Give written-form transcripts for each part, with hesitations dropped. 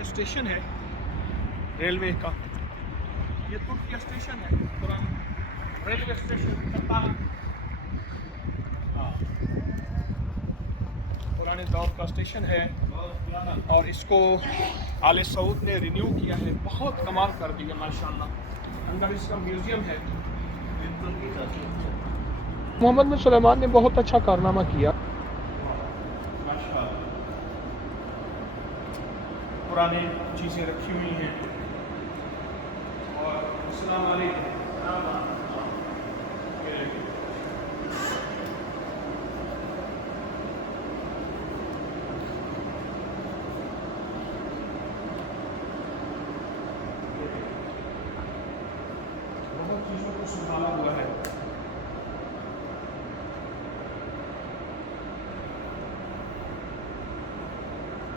ये स्टेशन है रेलवे का, ये तुर्की स्टेशन है, पुराना रेलवे स्टेशन पुराने दौर का स्टेशन है और इसको आले सऊद ने रिन्यू किया है, बहुत कमाल कर दिया माशाल्लाह। अंदर इसका म्यूजियम है। मोहम्मद बिन सुलेमान ने बहुत अच्छा कारनामा किया। पुरानी चीज़ें रखी हुई हैं और अस्सलाम वालेकुम। बहुत चीज़ों को संभाला हुआ है।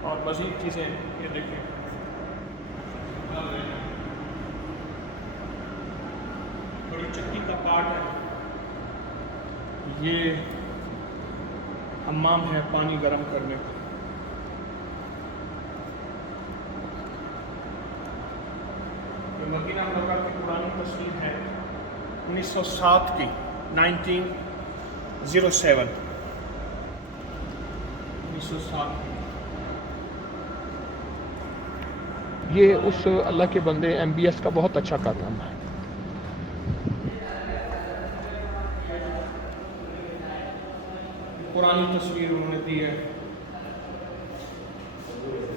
और मज़ीद चीज़ें ये देखें, बड़ी चक्की का पार्ट है, ये हम्माम है पानी गर्म करने का। ये मदीना मुनव्वरा की पुरानी तस्वीर है 1907 की, 1907 ये उस अल्लाह के बंदे MBS का बहुत अच्छा कारनामा है। पुरानी तस्वीर उन्होंने दी है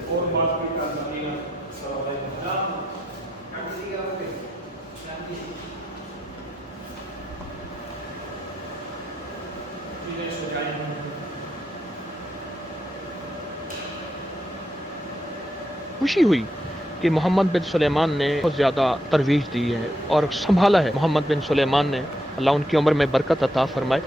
और बात भी कर दी है। खुशी हुई कि मोहम्मद बिन सुलेमान ने बहुत ज़्यादा तरवीज दी है और संभाला है। मोहम्मद बिन सुलेमान ने, अल्लाह उनकी उम्र में बरकत अता फरमाए।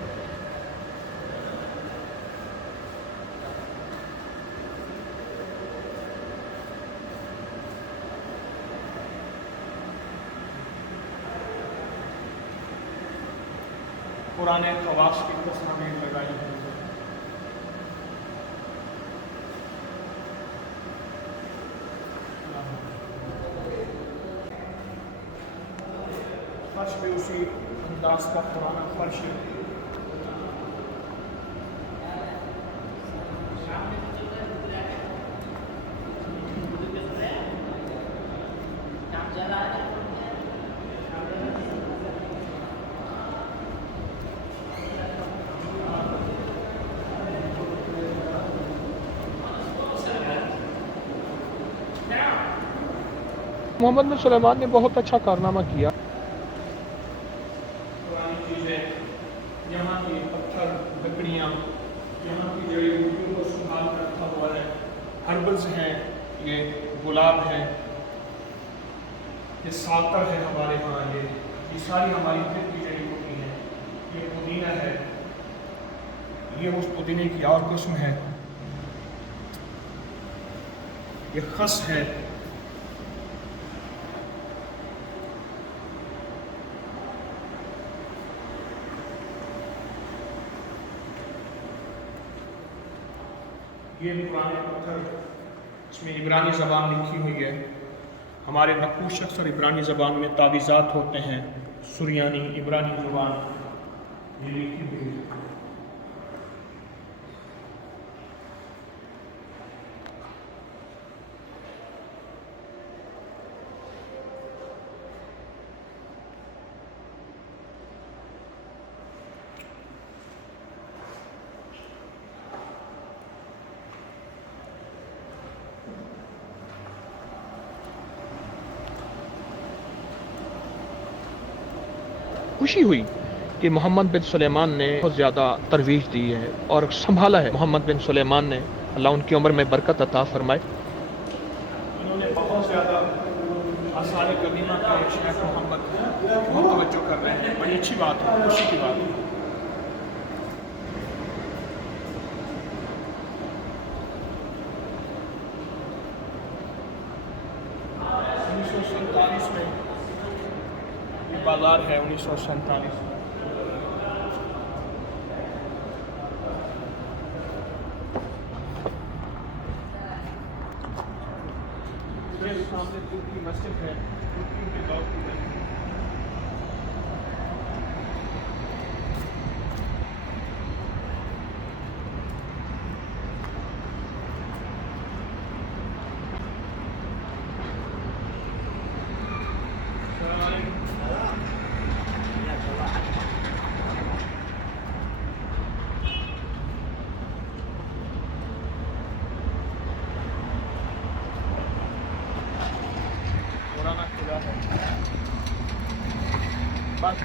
पुराने खवास की तस्वीरें लगाई हुई हैं। फर्श भी उसी अंदाज का पुराना फर्श है। मोहम्मद बिन सुलेमान ने बहुत अच्छा कारनामा किया। पुरानी चीज़ें, यहाँ की पत्थर, लकड़ियाँ, यहाँ की जड़ी बूटियों को संभाल कर रखा हुआ है। हर्बल्स हैं, ये गुलाब है, ये सातर है हमारे यहाँ, ये सारी हमारी फिर की जड़ी बूटी हैं। ये पुदीना है, ये उस पुदीने की और किस्म है। ये खस है, ये पुराने पत्थर, इसमें इब्रानी ज़बान लिखी हुई है। हमारे नक्ूश अक्सर इब्रानी ज़बान में तावीज़ात होते हैं, सुरियानी इब्रानी ज़बान ये लिखी हुई है। खुशी हुई कि मोहम्मद बिन सुलेमान ने बहुत ज़्यादा तरवीज दी है और संभाला है। मोहम्मद बिन सुलेमान ने, अल्लाह उनकी उम्र में बरकत अता फरमाए। इन्होंने बहुत ज़्यादा आसार कदीमा के शेख मोहम्मद बहुत तवज्जो कर रहे हैं। बड़ी अच्छी बात है, खुशी की बात है। 1947 में ये बाजार है, 1947। सामने तुर्की मस्जिद है, तुर्कियों के दौर की मस्जिद। पुराना किला है। बस